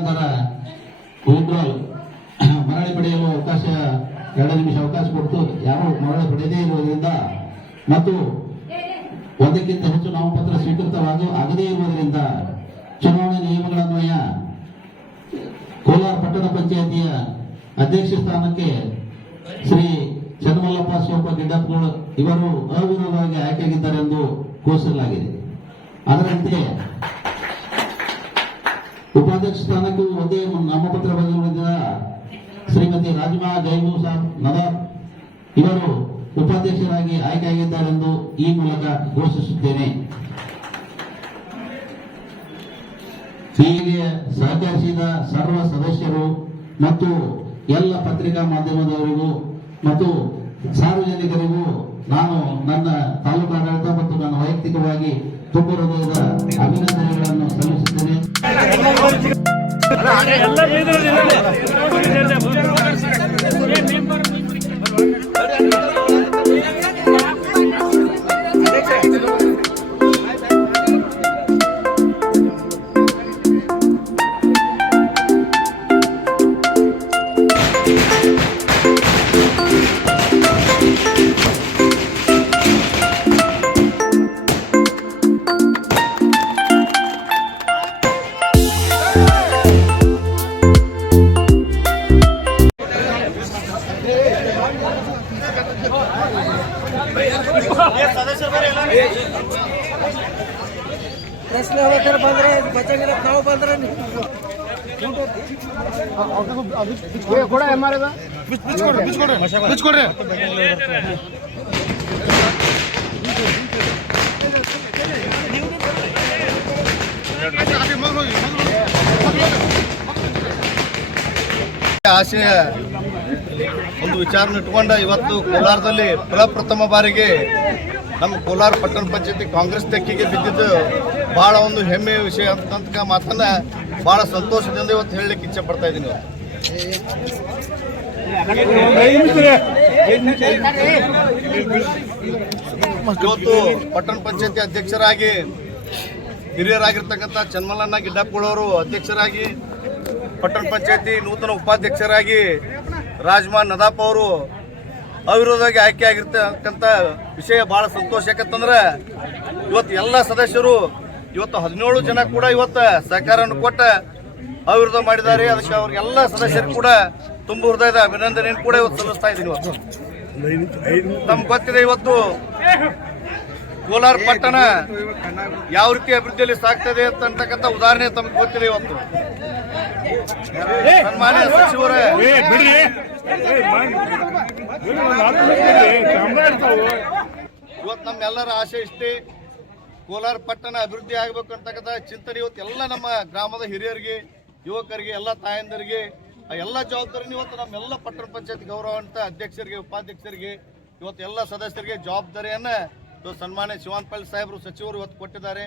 ತದನಂತರ ವಿಡ್ರಾಲ್ ಮರಳಿ ಪಡೆಯಲು ಅವಕಾಶ 2 ನಿಮಿಷ ಅವಕಾಶ ಕೊಟ್ಟು ಯಾರು ಮರಳಿ ಪಡೆಯದೇ ಇರುವುದರಿಂದ ಮತ್ತು ಒಂದಕ್ಕಿಂತ ಹೆಚ್ಚು ನಾಮಪತ್ರ ಸ್ವೀಕೃತವಾಗದೇ ಇರುವುದರಿಂದ ಚುನಾವಣಾ ನಿಯಮಗಳನ್ವಯ ಕೋಲಾರ ಪಟ್ಟಣ ಪಂಚಾಯಿತಿಯ ಅಧ್ಯಕ್ಷ ಸ್ಥಾನಕ್ಕೆ ಶ್ರೀ ಚನ್ನಮಲ್ಲಪ್ಪ ಶಿವಪ್ಪ ಗಿಡ್ಡಪ್ಪಗಳು ಇವರು ಅವಿರೋಧವಾಗಿ ಆಯ್ಕೆಯಾಗಿದ್ದಾರೆ ಎಂದು ಘೋಷಿಸಲಾಗಿದೆ. ಅದರಂತೆ ಉಪಾಧ್ಯಕ್ಷ ಸ್ಥಾನಕ್ಕೂ ಒಂದೇ ನಾಮಪತ್ರ ಬಂದಿರುವುದರಿಂದ ಶ್ರೀಮತಿ ರಾಜ್ಮಾ ಜೈಬೂ ಸಾಬ್ ನವಾಬ್ ಇವರು ಉಪಾಧ್ಯಕ್ಷರಾಗಿ ಆಯ್ಕೆಯಾಗಿದ್ದಾರೆಂದು ಈ ಮೂಲಕ ಘೋಷಿಸುತ್ತೇನೆ. ಹೀಗೆ ಸಹಕರಿಸಿದ ಸರ್ವ ಸದಸ್ಯರು ಮತ್ತು ಎಲ್ಲ ಪತ್ರಿಕಾ ಮಾಧ್ಯಮದವರಿಗೂ ಮತ್ತು ಸಾರ್ವಜನಿಕರಿಗೂ ನಾನು ನನ್ನ ತಾಲೂಕು ಆಡಳಿತ ಮತ್ತು ನನ್ನ ವೈಯಕ್ತಿಕವಾಗಿ ತುಂಬ ಹೃದಯದ ಅಭಿನಂದನೆಗಳನ್ನು ಸಲ್ಲಿಸುತ್ತೇನೆ. प्रश्न ಬಂದ್ರೆ ಬಚ್ಚಂಗಿಲ್ಲ ನಾವು ಬಂದ್ರೆ ಕೂಡ ಎಮ್ಮಾರದ ಬಿಚ್ಕೊಡ್ರಿ ಆಶಯ ಒಂದು ವಿಚಾರನ ಇಟ್ಕೊಂಡ ಇವತ್ತು ಕೋಲಾರದಲ್ಲಿ ಪ್ರಪ್ರಥಮ ಬಾರಿಗೆ ನಮ್ಮ ಕೋಲಾರ ಪಟ್ಟಣ ಪಂಚಾಯತಿ ಕಾಂಗ್ರೆಸ್ ತೆಕ್ಕಿಗೆ ಬಿದ್ದಿದ್ದು ಬಹಳ ಒಂದು ಹೆಮ್ಮೆಯ ವಿಷಯ ಅಂತ ಮಾತನ್ನ ಬಹಳ ಸಂತೋಷದಿಂದ ಇವತ್ತು ಹೇಳಲಿಕ್ಕೆ ಇಚ್ಛೆ ಪಡ್ತಾ ಇದ್ದೀನಿ. ಇವತ್ತು ಪಟ್ಟಣ ಪಂಚಾಯತಿ ಅಧ್ಯಕ್ಷರಾಗಿ ಹಿರಿಯರಾಗಿರ್ತಕ್ಕಂಥ ಚನ್ನಮಲ್ಲಣ್ಣ ಗಿಡ್ಡಪ್ಪಗಳವರು ಅಧ್ಯಕ್ಷರಾಗಿ, ಪಟ್ಟಣ ಪಂಚಾಯತಿ ನೂತನ ಉಪಾಧ್ಯಕ್ಷರಾಗಿ ರಾಜ್ಮಾ ನದಾಪ್ ಅವರು ಅವಿರೋಧವಾಗಿ ಆಯ್ಕೆಯಾಗಿರ್ತಕ್ಕಂಥ ವಿಷಯ ಬಹಳ ಸಂತೋಷ. ಯಾಕಂತಂದ್ರೆ ಇವತ್ತು ಎಲ್ಲ ಸದಸ್ಯರು ಇವತ್ತು 17 ಜನ ಕೂಡ ಇವತ್ತು ಸಹಕಾರವನ್ನು ಕೊಟ್ಟ ಅವಿರೋಧ ಮಾಡಿದ್ದಾರೆ. ಅದಕ್ಕೆ ಅವ್ರಿಗೆಲ್ಲ ಸದಸ್ಯರು ಕೂಡ ತುಂಬ ಹೃದಯದ ಅಭಿನಂದನೆಯನ್ನು ಕೂಡ ಇವತ್ತು ಸಲ್ಲಿಸ್ತಾ ಇದ್ದೀನಿ. ಇವತ್ತು ನಮ್ಗೆ ಗೊತ್ತಿದೆ ಇವತ್ತು ಕೋಲಾರ ಪಟ್ಟಣ ಯಾವ ರೀತಿ ಅಭಿವೃದ್ಧಿಯಲ್ಲಿ ಸಾಗ್ತದೆ ಅಂತಕ್ಕಂಥ ಉದಾಹರಣೆ ತಮಗೆ ಗೊತ್ತಿದೆ. ಇವತ್ತು ಸನ್ಮಾನ್ಯ ಸಚಿವರ ಇವತ್ತು ನಮ್ಮೆಲ್ಲರ ಆಶೆ ಇಷ್ಟೇ, ಕೋಲಾರ ಪಟ್ಟಣ ಅಭಿವೃದ್ಧಿ ಆಗಬೇಕು ಅಂತಕ್ಕಂಥ ಚಿಂತನೆ ಇವತ್ತು ಎಲ್ಲ ನಮ್ಮ ಗ್ರಾಮದ ಹಿರಿಯರಿಗೆ, ಯುವಕರಿಗೆ, ಎಲ್ಲ ತಾಯಂದರಿಗೆ ಎಲ್ಲ ಜವಾಬ್ದಾರಿನ ಇವತ್ತು ನಮ್ಮೆಲ್ಲ ಪಟ್ಟಣ ಪಂಚಾಯತ್ ಗೌರವಾನ್ವಿತ ಅಧ್ಯಕ್ಷರಿಗೆ, ಉಪಾಧ್ಯಕ್ಷರಿಗೆ, ಇವತ್ತು ಎಲ್ಲ ಸದಸ್ಯರಿಗೆ ಜವಾಬ್ದಾರಿಯನ್ನ ಸನ್ಮಾನ್ಯ ಶಿವಾನಪಳ್ಳಿ ಸಾಹೇಬರು ಸಚಿವರು ಇವತ್ತು ಕೊಟ್ಟಿದ್ದಾರೆ.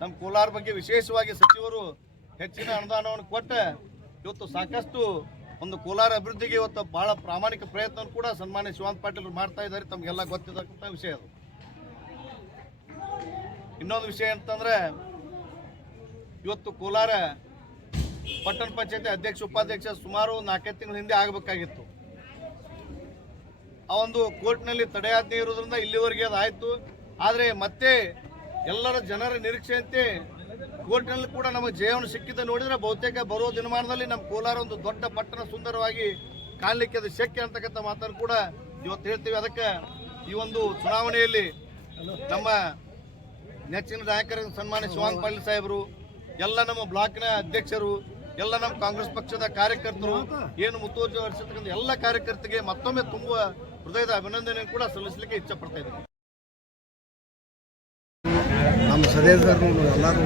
ನಮ್ಮ ಕೋಲಾರ ಬಗ್ಗೆ ವಿಶೇಷವಾಗಿ ಸಚಿವರು ಹೆಚ್ಚಿನ ಅನುದಾನವನ್ನು ಕೊಟ್ಟ ಇವತ್ತು ಸಾಕಷ್ಟು ಒಂದು ಕೋಲಾರ ಅಭಿವೃದ್ಧಿಗೆ ಇವತ್ತು ಬಹಳ ಪ್ರಾಮಾಣಿಕ ಪ್ರಯತ್ನ ಕೂಡ ಸನ್ಮಾನ್ಯ ಶಿವಾಂತ ಪಾಟೀಲ್ ಮಾಡ್ತಾ ಇದ್ದಾರೆ. ತಮಗೆಲ್ಲ ಗೊತ್ತಿರತಕ್ಕಂಥ ವಿಷಯ ಅದು. ಇನ್ನೊಂದು ವಿಷಯ ಅಂತಂದ್ರೆ ಇವತ್ತು ಕೋಲಾರ ಪಟ್ಟಣ ಪಂಚಾಯತಿ ಅಧ್ಯಕ್ಷ ಉಪಾಧ್ಯಕ್ಷ ಸುಮಾರು 4 ತಿಂಗಳ ಹಿಂದೆ ಆಗಬೇಕಾಗಿತ್ತು. ಆ ಒಂದು ಕೋರ್ಟ್ನಲ್ಲಿ ತಡೆಯಾಜ್ಞೆ ಇರೋದ್ರಿಂದ ಇಲ್ಲಿವರೆಗೆ ಅದಾಯಿತು. ಆದರೆ ಮತ್ತೆ ಎಲ್ಲರ ಜನರ ನಿರೀಕ್ಷೆಯಂತೆ ಕೋರ್ಟ್ನಲ್ಲಿ ಕೂಡ ನಮಗೆ ಜಯವನ್ನು ಸಿಕ್ಕಿದ್ದು ನೋಡಿದ್ರೆ ಬಹುತೇಕ ಬರುವ ದಿನಮಾನದಲ್ಲಿ ನಮ್ಮ ಕೋಲಾರ ಒಂದು ದೊಡ್ಡ ಪಟ್ಟಣ ಸುಂದರವಾಗಿ ಕಾಣಲಿಕ್ಕೆ ಅದು ಶಕ್ಯ ಅಂತಕ್ಕಂಥ ಮಾತನ್ನು ಕೂಡ ಇವತ್ತು ಹೇಳ್ತೀವಿ. ಅದಕ್ಕೆ ಈ ಒಂದು ಚುನಾವಣೆಯಲ್ಲಿ ನಮ್ಮ ನೆಚ್ಚಿನ ನಾಯಕರ ಸನ್ಮಾನ್ಯ ಶಿವಾನಂದ ಪಾಟೀಲ್ ಸಾಹೇಬರು, ಎಲ್ಲ ನಮ್ಮ ಬ್ಲಾಕ್ನ ಅಧ್ಯಕ್ಷರು, ಎಲ್ಲ ನಮ್ಮ ಕಾಂಗ್ರೆಸ್ ಪಕ್ಷದ ಕಾರ್ಯಕರ್ತರು, ಏನು ಮುತುವರ್ಜಿ ವಹಿಸಿರ್ತಕ್ಕಂಥ ಎಲ್ಲ ಕಾರ್ಯಕರ್ತರಿಗೆ ಮತ್ತೊಮ್ಮೆ ತುಂಬ ಹೃದಯದ ಅಭಿನಂದನೆ ಕೂಡ ಸಲ್ಲಿಸಲಿಕ್ಕೆ ಇಚ್ಛೆ ಪಡ್ತಾ ಇದ್ದೀನಿ. ನಮ್ಮ ಸದಸ್ಯರು ಎಲ್ಲರೂ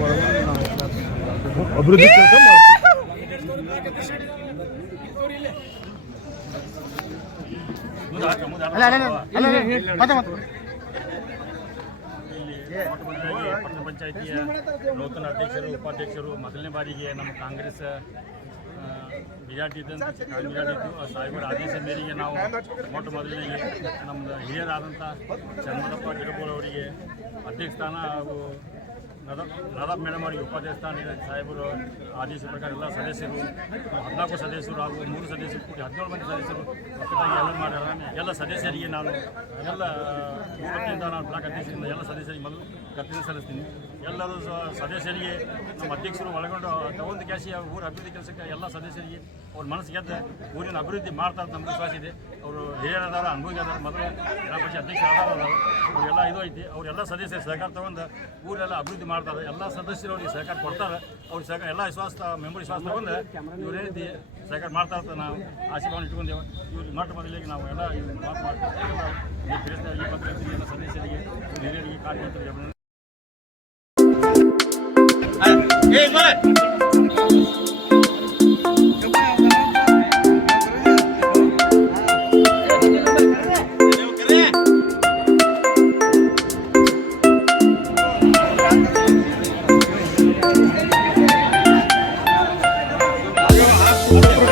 ಅಭಿವೃದ್ಧಿ ಕೆಲಸ ಪಟ್ಟಣ ಪಂಚಾಯಿತಿಯ ನೂತನ ಅಧ್ಯಕ್ಷರು ಉಪಾಧ್ಯಕ್ಷರು ಮೊದಲನೇ ಬಾರಿಗೆ ನಮ್ಮ ಕಾಂಗ್ರೆಸ್ ಬಿಜಾಟಿದ್ದು ಸಾಹೇಬರ ಆದೇಶ ಮೇರೆಗೆ ನಾವು ಮೊಟ್ಟ ಮೊದಲನೇ ನಮ್ಮದು ಹಿರಿಯರಾದಂಥ ಚನ್ನಮಲ್ಲಪ್ಪ ಗಿಡಬೋಳ್ ಅವರಿಗೆ ಅಧ್ಯಕ್ಷ ಸ್ಥಾನ ಹಾಗೂ ನದಾಬ್ ಮೇಡಮ್ ಅವರಿಗೆ ಉಪಾಧ್ಯಕ್ಷ ಸಾಹೇಬರು ಆದೇಶ ಪ್ರಕಾರ ಎಲ್ಲ ಸದಸ್ಯರು 14 ಸದಸ್ಯರು ಹಾಗೂ 3 ಸದಸ್ಯರು ಕೂಡಿ 17 ಮಂದಿ ಸದಸ್ಯರು ಒಕ್ಕಟಾಗಿ ಎಲ್ಲ ಮಾಡ್ಯಾರ. ಎಲ್ಲ ಸದಸ್ಯರಿಗೆ ನಾನು ಎಲ್ಲ ವತಿಯಿಂದ ನಾನು ಬ್ಲಾಕ್ ಅಧ್ಯಕ್ಷರಿಂದ ಎಲ್ಲ ಸದಸ್ಯರಿಗೆ ಮೊದಲು ಕರ್ತವ್ಯ ಸಲ್ಲಿಸ್ತೀನಿ. ಎಲ್ಲರೂ ಸದಸ್ಯರಿಗೆ ನಮ್ಮ ಅಧ್ಯಕ್ಷರು ಒಳಗೊಂಡು ತಗೊಂಡು ಕ್ಯಾಶಿ ಊರ ಅಭಿವೃದ್ಧಿ ಕೆಲಸಕ್ಕೆ ಎಲ್ಲ ಸದಸ್ಯರಿಗೆ ಅವ್ರ ಮನಸ್ಸು ಗೆದ್ದು ಊರಿನ ಅಭಿವೃದ್ಧಿ ಮಾಡ್ತಾರೆ ನಮ್ಗೆ ವಿಶ್ವಾಸ ಇದೆ. ಅವರು ಹಿರಿಯರದಾರ ಅನುಭವಿ ಅದಾರ, ಮೊದಲು ಗ್ರಾಮ ಪಂಚಾಯತ್ ಅಧ್ಯಕ್ಷ ಆಧಾರ ಅವರೆಲ್ಲ ಇದು ಐತಿ. ಅವರೆಲ್ಲ ಸದಸ್ಯರು ಸಹಕಾರ ತಗೊಂಡು ಊರೆಲ್ಲ ಅಭಿವೃದ್ಧಿ ಮಾಡ್ತಾರೆ. ಎಲ್ಲ ಸದಸ್ಯರು ಅವ್ರಿಗೆ ಸಹಕಾರ ಕೊಡ್ತಾರೆ. ಅವ್ರಿಗೆ ಸಹಕಾರ ಎಲ್ಲ ವಿಶ್ವಾಸ ಮೆಂಬರ್ ವಿಶ್ವಾಸ ತಗೊಂಡು ಇವ್ರು ರೀತಿ ಸಹಕಾರ ಮಾಡ್ತಾ ಇರ್ತಾರೆ. ನಾವು ಆಶೀರ್ವಾದ ಇಟ್ಕೊಂಡೇವೆ. ಇವ್ರಿಗೆ ಮೊಟ್ಟ ಮೊದಲಿಗೆ ನಾವು ಎಲ್ಲ ಮಾತು ಮಾಡ್ತೀವಿ. ಈ ಪತ್ರಿಕೆ ಎಲ್ಲ ಸದಸ್ಯರಿಗೆ ಹಿರಿಯರಿಗೆ ಕಾರ್ಯಕರ್ತರಿಗೆ ¡Vamos!